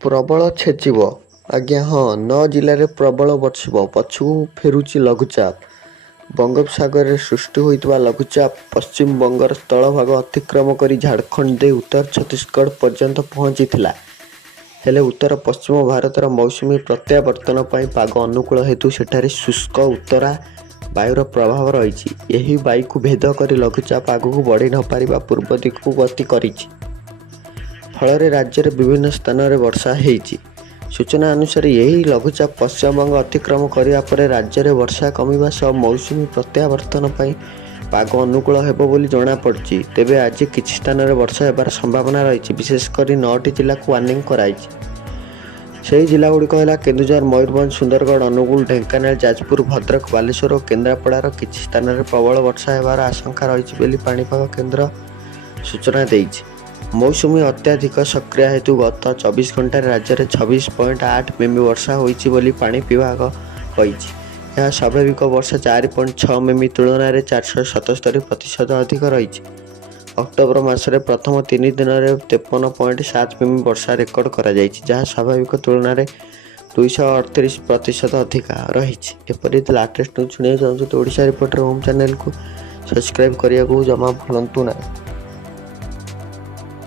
ପ୍ରବଳ ଛେଚିବ। ଆଜ୍ଞା ହଁ, 9 ଜିଲ୍ଲାରେ ପ୍ରବଳ ବର୍ଷିବ। ପଛକୁ ଫେରୁଛି ଲଘୁଚାପ। ବଙ୍ଗୋପସାଗରରେ ସୃଷ୍ଟି ହୋଇଥିବା ଲଘୁଚାପ ପଶ୍ଚିମବଙ୍ଗର ସ୍ଥଳଭାଗ ଅତିକ୍ରମ କରି ଝାଡ଼ଖଣ୍ଡ ଦେଇ ଉତ୍ତର ଛତିଶଗଡ଼ ପର୍ଯ୍ୟନ୍ତ ପହଞ୍ଚିଥିଲା। ହେଲେ ଉତ୍ତର ପଶ୍ଚିମ ଭାରତର ମୌସୁମୀ ପ୍ରତ୍ୟାବର୍ତ୍ତନ ପାଇଁ ପାଗ ଅନୁକୂଳ ହେତୁ ସେଠାରେ ଶୁଷ୍କ ଉତ୍ତରା ବାୟୁର ପ୍ରଭାବ ରହିଛି। ଏହି ବାୟୁକୁ ଭେଦ କରି ଲଘୁଚାପ ଆଗକୁ ବଢ଼ି ନ ପାରିବା ପୂର୍ବ ଦିଗକୁ ଗତି କରିଛି। ଫଳରେ ରାଜ୍ୟରେ ବିଭିନ୍ନ ସ୍ଥାନରେ ବର୍ଷା ହେଇଛି। ସୂଚନା ଅନୁସାରେ ଏହି ଲଘୁଚାପ ପଶ୍ଚିମବଙ୍ଗ ଅତିକ୍ରମ କରିବା ପରେ ରାଜ୍ୟରେ ବର୍ଷା କମିବା ସହ ମୌସୁମୀ ପ୍ରତ୍ୟାବର୍ତ୍ତନ ପାଇଁ ପାଗ ଅନୁକୂଳ ହେବ ବୋଲି ଜଣାପଡ଼ିଛି। ତେବେ ଆଜି କିଛି ସ୍ଥାନରେ ବର୍ଷା ହେବାର ସମ୍ଭାବନା ରହିଛି। ବିଶେଷ କରି 9ଟି ଜିଲ୍ଲାକୁ ୱାର୍ଣ୍ଣିଂ କରାଯାଇଛି। ସେହି ଜିଲ୍ଲାଗୁଡ଼ିକ ହେଲା କେନ୍ଦୁଝର, ମୟୂରଭଞ୍ଜ, ସୁନ୍ଦରଗଡ଼, ଅନୁଗୁଳ, ଢେଙ୍କାନାଳ, ଯାଜପୁର, ଭଦ୍ରକ, ବାଲେଶ୍ୱର ଓ କେନ୍ଦ୍ରାପଡ଼ାର କିଛି ସ୍ଥାନରେ ପ୍ରବଳ ବର୍ଷା ହେବାର ଆଶଙ୍କା ରହିଛି ବୋଲି ପାଣିପାଗ କେନ୍ଦ୍ର ସୂଚନା ଦେଇଛି। ମୌସୁମୀ ଅତ୍ୟଧିକ ସକ୍ରିୟ ହେତୁ ଗତ 24 ଘଣ୍ଟାରେ ରାଜ୍ୟରେ 26.8 ମିମି ବର୍ଷା ହୋଇଛି ବୋଲି ପାଣି ବିଭାଗ କହିଛି। ଏହା ସ୍ୱାଭାବିକ ବର୍ଷା 4.6 ମିମି ତୁଳନାରେ 477% ଅଧିକ ରହିଛି। ଅକ୍ଟୋବର ମାସରେ ପ୍ରଥମ 3 ଦିନରେ 53.7 ମିମି ବର୍ଷା ରେକର୍ଡ କରାଯାଇଛି, ଯାହା ସ୍ୱାଭାବିକ ତୁଳନାରେ 238% ଅଧିକା ରହିଛି। ଏପରି ଲାଟେଷ୍ଟ ନ୍ୟୁଜ୍ ଶୁଣିବାକୁ ଚାହୁଁଛନ୍ତି ଓଡ଼ିଶା ରିପୋର୍ଟର ହୋମ୍ ଚ୍ୟାନେଲକୁ ସବସ୍କ୍ରାଇବ୍ କରିବାକୁ ଜମା ଭୁଲନ୍ତୁ ନାହିଁ।